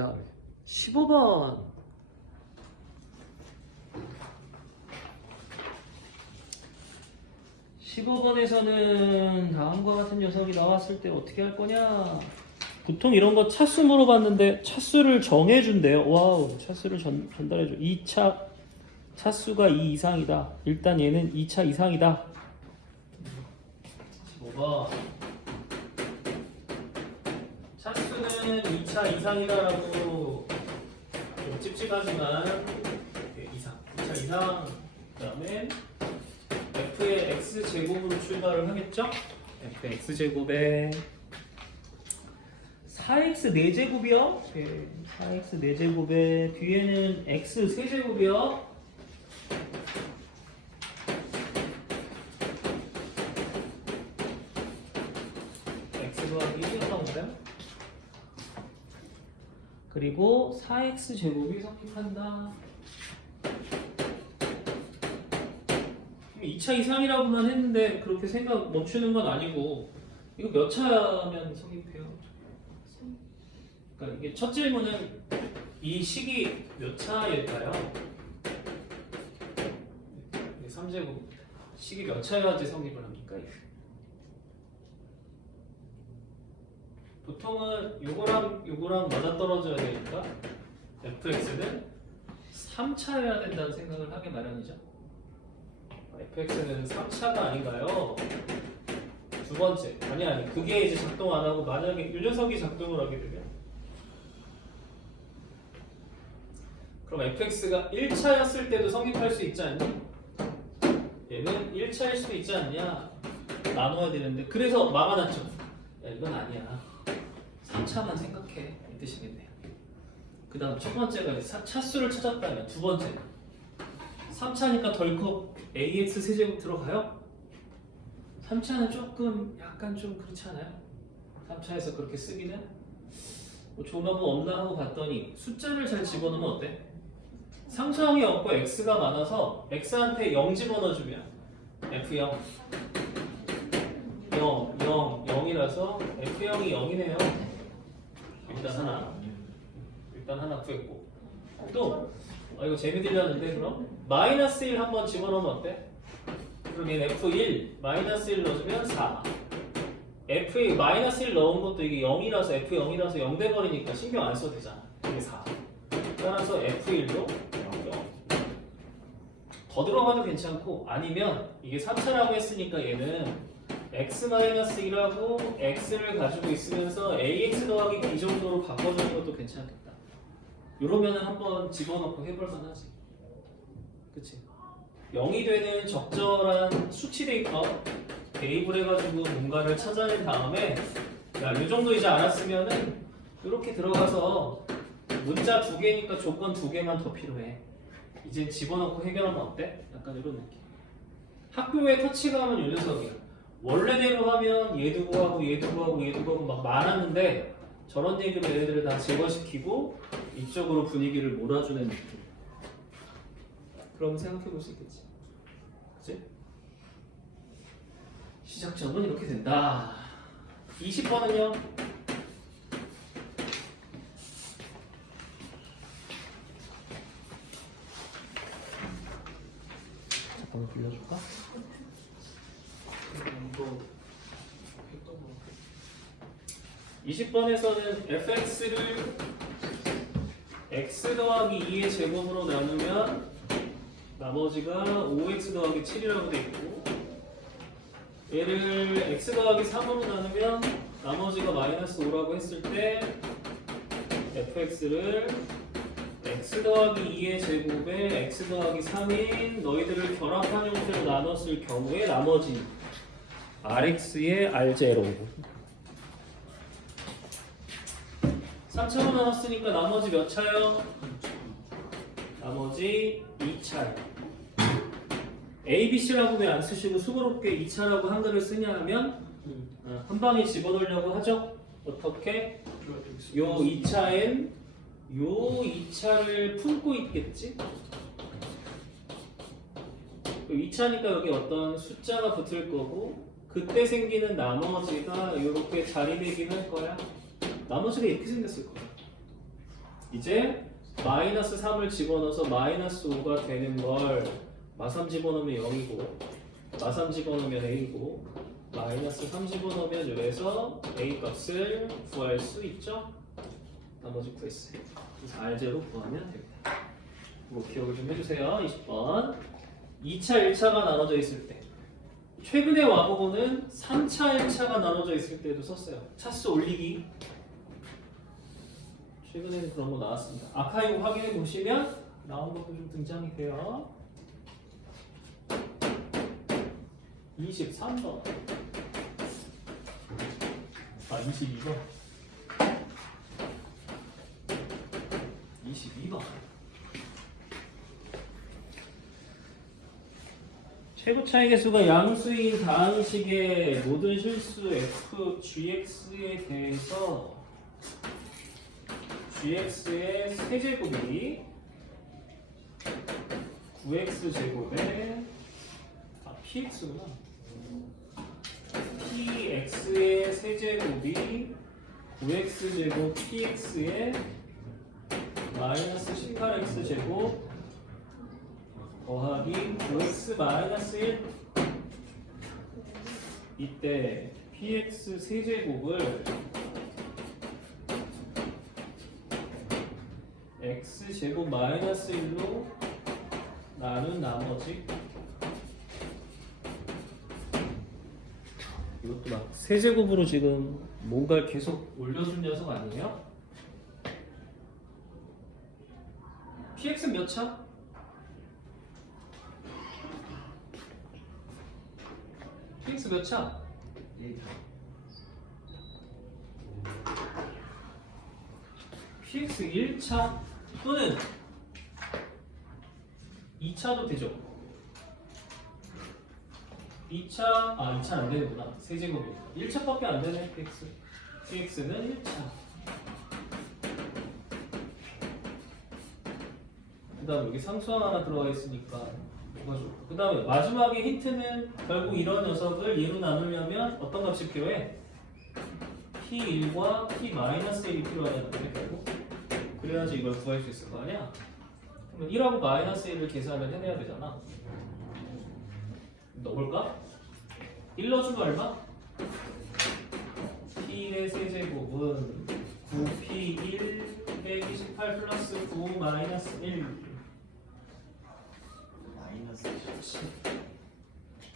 다음에 15번. 15번에서는 다음과 같은 녀석이 나왔을 때 어떻게 할 거냐? 보통 이런 거 차수 물어봤는데 차수를 정해준대요. 와우, 차수를 전달해줘. 2차 차수가 2 이상이다. 일단 얘는 2차 이상이다. 15번. 차수는 2차 이상이다라고 좀 찝찝하지만 이상, 2차 이상. 그 다음에 f의 x제곱으로 출발을 하겠죠? f의 x제곱에 4x 4제곱이요? 4x 4제곱에 뒤에는 x 3제곱이요? x 더하기 1이었던 거예요? 그리고 4x 제곱이 성립한다. 2차 이상이라고만 했는데 그렇게 생각 멈추는 건 아니고 이거 몇 차면 성립해요? 그러니까 이게 첫 질문은 이 식이 몇 차일까요? 3제곱 식이 몇 차여야지 성립을 합니까? 보통은 요거랑 맞아떨어져야 되니까 fx는 3차여야 된다는 생각을 하게 마련이죠. fx는 3차가 아닌가요? 두 번째. 아니 그게 이제 작동 안 하고 만약에 이 녀석이 작동을 하게 되면 그럼 fx가 1차였을 때도 성립할 수 있지 않니? 얘는 1차일 수도 있지 않냐? 나눠야 되는데 그래서 막아놨죠. 야 이건 아니야. 3차만 생각해. 이 뜻이겠네요. 그 다음 첫 번째가 이제 차수를 찾았다면 두 번째 3차니까 덜컥 ax 세제곱 들어가요? 3차는 조금 약간 좀 그렇지 않아요? 3차에서 그렇게 쓰기는 뭐 좋은 방법 없나 하고 봤더니 숫자를 잘 집어넣으면 어때? 상수항이 없고 x가 많아서 x한테 0 집어넣어주면 f0 0, 0, 0이라서 f0이 0이네요. 일단 하나 구했고 또 이거 재미들렸는데 그럼 마이너스 1 한번 집어넣으면 어때? 그럼 얘는 f1 마이너스 1 넣어주면 4 f 마이너스 1 넣은 것도 이게 0이라서 f0이라서 0 돼버리니까 신경 안 써도 되잖아. 이게 4 따라서 f1도 0 더 들어가도 괜찮고 아니면 이게 3차라고 했으니까 얘는 x-1하고 x를 가지고 있으면서 ax 더하기 b 정도로 바꿔주는 것도 괜찮겠다. 이러면은 한번 집어넣고 해볼만 하지. 그치? 0이 되는 적절한 수치 데이터 대입을 해가지고 뭔가를 찾아낸 다음에 야, 이 정도 이제 알았으면은 이렇게 들어가서 문자 2개니까 조건 2개만 더 필요해. 이제 집어넣고 해결하면 어때? 약간 이런 느낌. 학교에 터치가 하면 요 녀석이야. 원래대로 하면 얘도 구하고 얘도 구하고 얘도 구하고 막 많았는데 저런 얘기로 얘네들을 다 제거시키고 이쪽으로 분위기를 몰아주는 느낌. 그럼 생각해 볼 수 있겠지. 그치? 시작점은 이렇게 된다. 20번은요? 잠깐만 빌려줄까? 20번에서는 fx를 x 더하기 2의 제곱으로 나누면 나머지가 5x 더하기 7이라고 되어 있고 얘를 x 더하기 3으로 나누면 나머지가 마이너스 5라고 했을 때 fx를 x 더하기 2의 제곱에 x 더하기 3인 너희들을 결합한 형태로 나눴을 경우에 나머지 rx의 r0 3차로 나눴으니까 나머지 몇 차요? 나머지 2차요. A, B, C라고 왜 안 쓰시고 수고롭게 2차라고 한글을 쓰냐 하면 한 방에 집어넣으려고 하죠? 어떻게? 요 2차엔 요 2차를 품고 있겠지? 2차니까 여기 어떤 숫자가 붙을 거고 그때 생기는 나머지가 이렇게 자리매김 할 거야. 나머지가 이렇게 생겼을 거야. 이제 마이너스 3을 집어넣어서 마이너스 5가 되는 걸 마3 집어넣으면 0이고 마3 집어넣으면 a고 마이너스 3 집어넣으면 여기서 a 값을 구할 수 있죠? 나머지 구했어요. 그래서 r제로 구하면 됩니다. 이거 기억을 좀 해주세요. 20번 2차, 1차가 나눠져 있을 때 최근에 와보고는 3차, 1차가 나눠져 있을 때도 썼어요. 차수 올리기 최근에는 그런 거 나왔습니다. 아카이브 확인해 보시면 나온 것도 좀 등장이 돼요. 23번 22번 22번 최고 차이 계수가 양수인 다항식의 모든 실수 f, gx에 대해서 gx의 세제곱이 9x제곱에 px구나 px의 세제곱이 9x제곱 px의 마이너스 18x제곱 더하기 9x 마이너스 1 이때 px 세제곱을 x제곱 마이너스 1로 나눈 나머지 이것도 막 세제곱으로 지금 뭔가를 계속 올려준 녀석 아니에요? px는 몇 차? px 몇 차? px 1차 또는 2차도 되죠. 2차, 2차 안 되는구나. 세제곱이 1차밖에 안 되네. px는 1차. 그 다음 여기 상수항 하나 들어가 있으니까 그 다음에 마지막에 힌트는 결국 이런 녀석을 얘로 나누려면 어떤 값이 필요해? p1과 p-1이 필요하다는 거네 결국. 그래야지 이걸 구할 수 있을 거 아니야? 그러면 1하고 -1을 계산을 해내야 되잖아. 넣어볼까? 1 넣어주면 얼마? p의 세제곱은 9p1 빼기 18 플러스 9 마이너스 1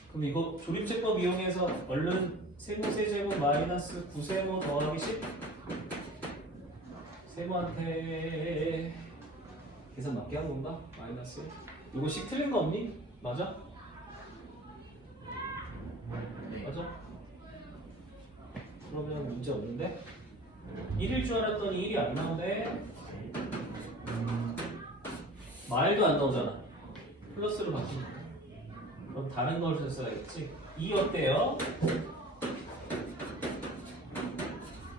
그럼 이거 조립제법 이용해서 얼른 세모 세제곱 마이너스 9세모 더하기 10 세모한테 계산 맞게 한 건가? 마이너스 이거 식 틀린 거 없니? 맞아? 네. 맞아? 그러면 문제 없는데? 1일 줄 알았더니 1이 안 나오네. 마일도 안 나오잖아. 플러스로 바뀌는 거야. 그럼 다른 걸 써야겠지. 2 어때요?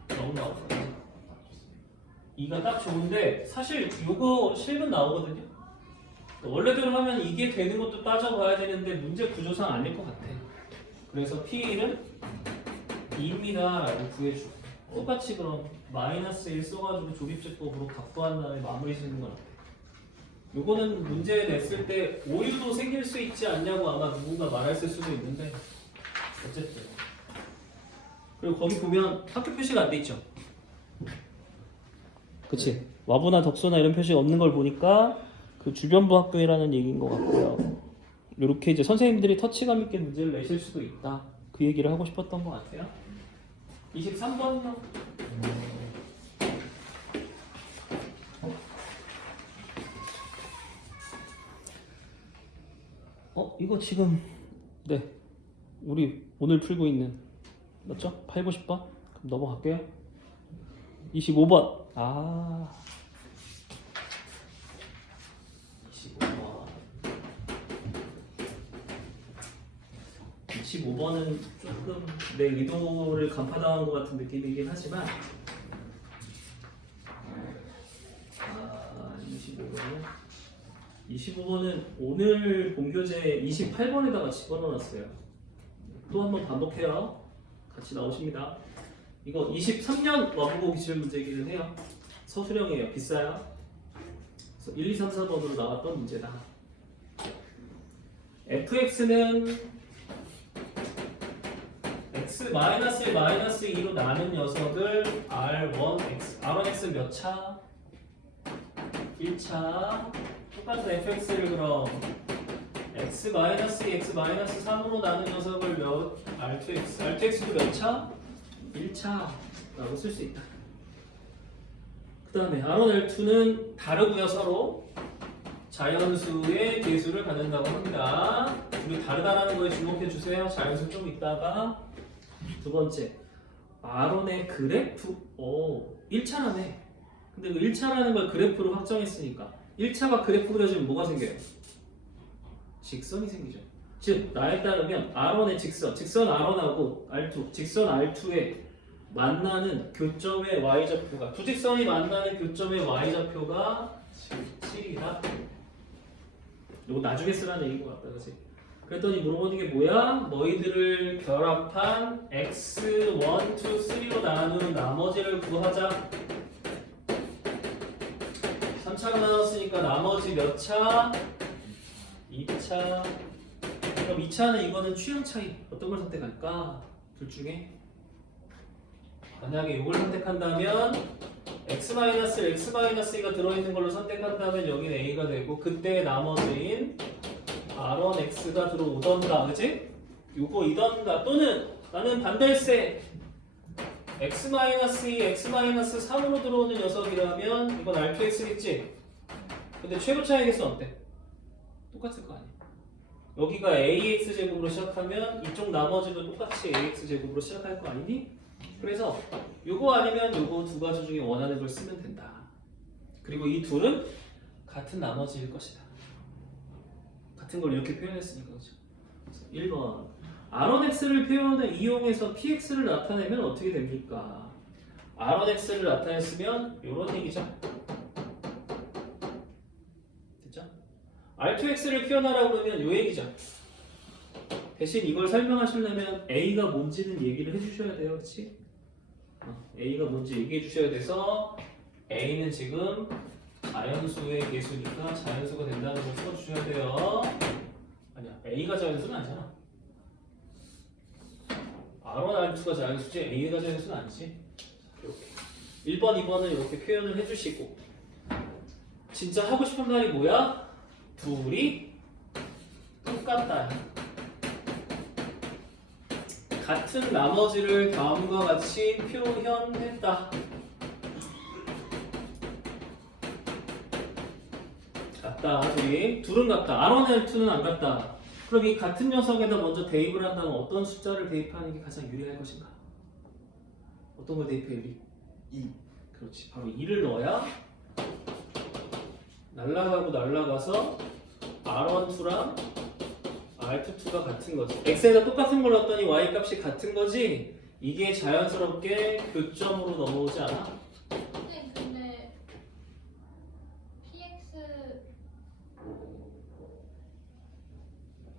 너무 나오거든요. 2가 딱 좋은데 사실 요거 실은 나오거든요. 원래대로 하면 이게 되는 것도 따져봐야 되는데 문제 구조상 아닐 것 같아. 그래서 P1은 2입니다 라고 구해주고 똑같이 그럼 마이너스 1 써가지고 조립제법으로 각도한 다음에 마무리 짓는 건 어때? 요거는 문제 냈을 때 오류도 생길 수 있지 않냐고 아마 누군가 말했을 수도 있는데 어쨌든 그리고 거기 보면 학교 표시가 안 돼 있죠? 그치? 와부나 덕소나 이런 표시가 없는 걸 보니까 그 주변부 학교라는 얘기인 것 같고요. 이렇게 이제 선생님들이 터치감 있게 문제를 내실 수도 있다. 그 얘기를 하고 싶었던 것 같아요. 23번요. 이거 지금 네 우리 오늘 풀고 있는 맞죠? 8, 90번? 그럼 넘어갈게요. 25번. 25번은 조금 내 의도를 간파당한 것 같은 느낌이긴 하지만 25번은 오늘 본교재 28번에다가 집어넣어놨어요. 또 한번 반복해요. 같이 나오십니다. 이거 23년 와보고 기출 문제이기는 해요. 서술형이에요. 비싸요. 그래서 1, 2, 3, 4번으로 나왔던 문제다. fx는 x-1, -2로 나눈 녀석을 r1x, r1x는 몇 차? 1차. 똑같은 fx를 그럼 x-2, x-3으로 나눈 녀석을 몇? r2x, r2x도 몇 차? 1차 라고 쓸 수 있다. 그 다음에 r1, r2는 다르고요. 서로 자연수의 계수를 갖는다고 합니다. 둘이 다르다라는 거에 주목해 주세요. 자연수 좀 있다가. 두 번째, r1의 그래프. 1차라네. 근데 그 1차라는 걸 그래프로 확정했으니까 1차가 그래프 그려지면 뭐가 생겨요? 직선이 생기죠. 즉 나에 따르면 r1의 직선 r1하고 r2, 직선 r2에 만나는 교점의 y좌표가, 두 직선이 만나는 교점의 y좌표가 7이다. 이거 나중에 쓰라는 얘기인 것 같다, 그치? 그랬더니 물어보는 게 뭐야? 너희들을 결합한 x, 1, 2, 3로 나눈 나머지를 구하자. 3차로 나눴으니까 나머지 몇 차? 2차. 그럼 2차는 이거는 취향 차이. 어떤 걸 선택할까? 둘 중에. 만약에 이걸 선택한다면 x-2가 들어있는 걸로 선택한다면 여기는 a가 되고, 그때 나머지인 r1x가 들어오던가, 그치? 요거이던가, 또는 나는 반댈세 x-2, x-3으로 들어오는 녀석이라면 이건 r2x겠지? 근데 최고 차이 계수 어때? 똑같을 거 아니야. 여기가 ax제곱으로 시작하면 이쪽 나머지도 똑같이 ax제곱으로 시작할 거 아니니? 그래서 요거 아니면 요거 두 가지 중에 원하는 걸 쓰면 된다. 그리고 이 둘은 같은 나머지일 것이다. 같은 걸 이렇게 표현했으니까. 그렇죠? 1번 r1x를 표현을 이용해서 px를 나타내면 어떻게 됩니까? r1x를 나타냈으면 이런 얘기죠. 됐죠? r2x를 표현하라고 그러면 이 얘기죠. 대신 이걸 설명하시려면 a가 뭔지는 얘기를 해주셔야 돼요. 그렇지? a가 뭔지 얘기해 주셔야 돼서 a는 지금 자연수의 계수니까 자연수가 된다는 걸 써주셔야 돼요. 아니야, a가 자연수는 아니잖아. r1, r2가 자연수지 a가 자연수는 아니지. 이렇게 1번, 2번은 이렇게 표현을 해주시고, 진짜 하고 싶은 말이 뭐야? 둘이 똑같다. 같은 나머지를 다음과 같이 표현했다. 같다. 둘은 같다. r1, r2는 안 같다. 그럼 이 같은 녀석에다 먼저 대입을 한다면 어떤 숫자를 대입하는 게 가장 유리할 것인가? 어떤 걸 대입해 유리? 2. 그렇지. 바로 2를 넣어야 날라가고 날라가서 r12랑 r22가 같은 거지. x에다 똑같은 걸 넣었더니 y 값이 같은 거지. 이게 자연스럽게 교점으로 넘어오지 않아? 선생님 근데 px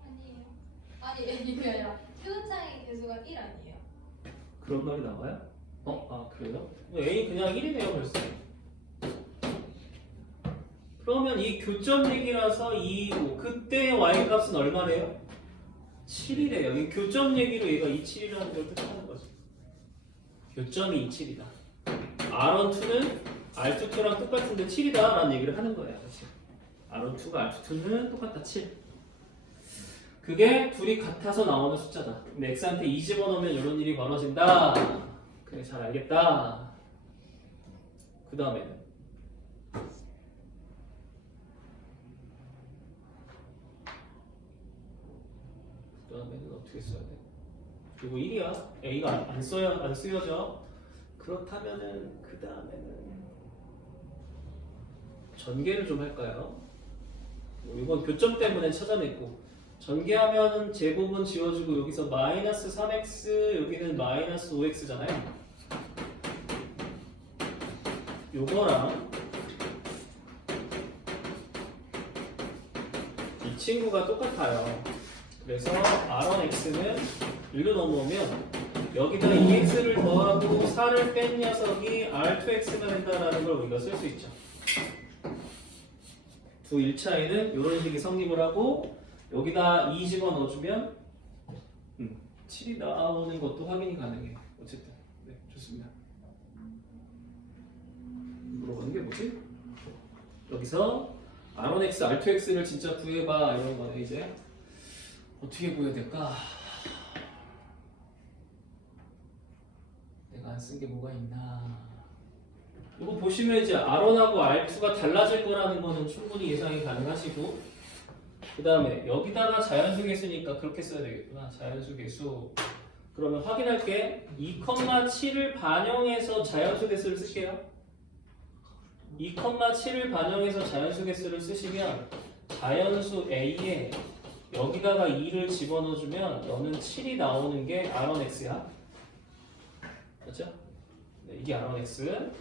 아니에요. 이게 아니라 표준차의 개수가 1 아니에요? 그런 말이 나와요? 그래요? a 그냥 1이네요 벌써. 그러면 이 교점 얘기라서 2이고 그때 y 값은 얼마래요? 7이래요. 이 교점 얘기로 얘가 27이라는 걸 뜻하는 거죠. 교점이 27이다. r12는 r22랑 똑같은데 7이다 라는 얘기를 하는 거예요. 그렇지? r12가 r22는 똑같다 7. 그게 둘이 같아서 나오는 숫자다. 근데 x한테 2 집어넣으면 이런 일이 벌어진다. 그래, 잘 알겠다. 그 다음에는 어떻게 써야 돼? 그리고 1이야. a가 안 쓰여져. 그렇다면은 그 다음에는 전개를 좀 할까요? 이건 교점 때문에 찾아냈고, 전개하면은 제곱은 지워주고 여기서 마이너스 3x 여기는 마이너스 5x잖아요. 요거랑 이 친구가 똑같아요. 그래서 r1x는 1로 넘어오면 여기다 2x를 더하고 4를 뺀 녀석이 r2x가 된다라는 걸 우리가 쓸 수 있죠. 두 1차에는 이런 식의 성립을 하고 여기다 2 집어넣어주면 7이 나오는 것도 확인이 가능해요. 어쨌든 네, 좋습니다. 물어보는 게 뭐지? 여기서 r1x, r2x를 진짜 구해봐 이런 거네. 이제 어떻게 구해야 될까? 내가 안 쓴 게 뭐가 있나? 이거 보시면 이제 R1하고 R2가 달라질 거라는 거는 충분히 예상이 가능하시고, 그 다음에 여기다가 자연수 개수니까 그렇게 써야 되겠구나. 자연수 개수. 그러면 확인할게. 2,7을 반영해서 자연수 개수를 쓸게요. 2,7을 반영해서 자연수 개수를 쓰시면 자연수 A에 여기다가 2를 집어넣어주면 너는 7이 나오는 게 R1X야. 그렇죠? 네, 이게 R1X.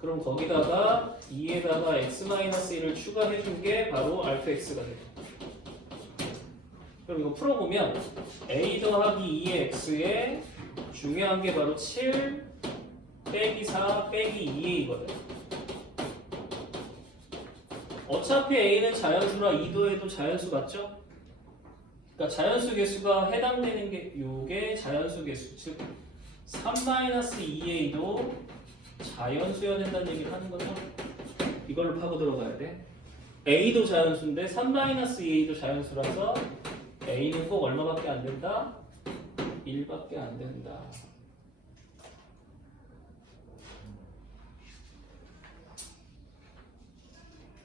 그럼 거기다가 2에다가 x-1을 추가해준 게 바로 R2X가 돼요. 그럼 이거 풀어보면 a 더하기 2의 x에 중요한 게 바로 7 빼기 4 빼기 2a거든. 어차피 a는 자연수라 2도에도 자연수 맞죠? 그러니까 자연수 개수가 해당되는 게 요게 자연수 개수, 즉 3-2a도 자연수여야 된다는 얘기를 하는 거죠. 이걸로 파고 들어가야 돼. a도 자연수인데 3-2a도 자연수라서 a는 꼭 얼마밖에 안 된다? 1밖에 안 된다.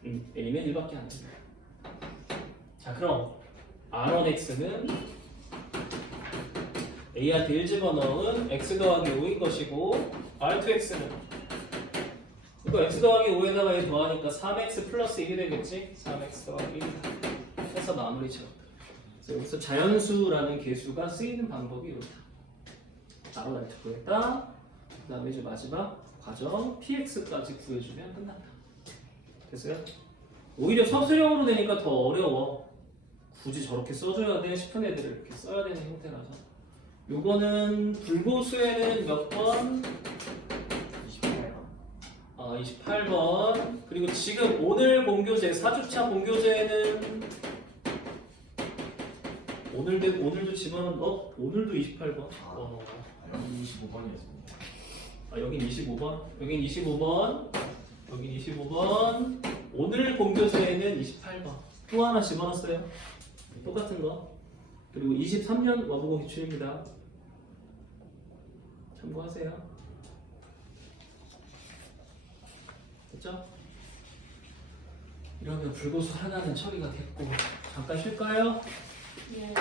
a는 1밖에 안 된다. 자, 그럼 r1x는 a한테 1 집어넣은 x 더하기 5인 것이고, r2x는 이거 x 더하기 5에다가 1 더하니까 3x 플러스 1이 되겠지? 3x 더하기 1 해서 마무리 지었다. 그래서 여기서 자연수라는 개수가 쓰이는 방법이 이렇다. r1 구했다. 그 다음에 이제 마지막 과정 px까지 구해주면 끝난다. 됐어요? 오히려 서술형으로 되니까 더 어려워. 굳이 저렇게 써줘야 돼 싶은 애들을 이렇게 써야 되는 형태라서. 요거는 불고수에는 몇 번? 28번. 그리고 지금 오늘 본교재 4주차 본교재는 오늘도 집어넣은 오늘도 28번. 여기 25번이었습니다. 여긴 25번. 여긴 25번. 여긴 25번. 오늘 본교재에는 28번. 또 하나 집어넣었어요. 똑같은 거. 그리고 23년 와보고 기출입니다. 참고하세요. 됐죠? 이러면 불고수 하나는 처리가 됐고, 잠깐 쉴까요? 예.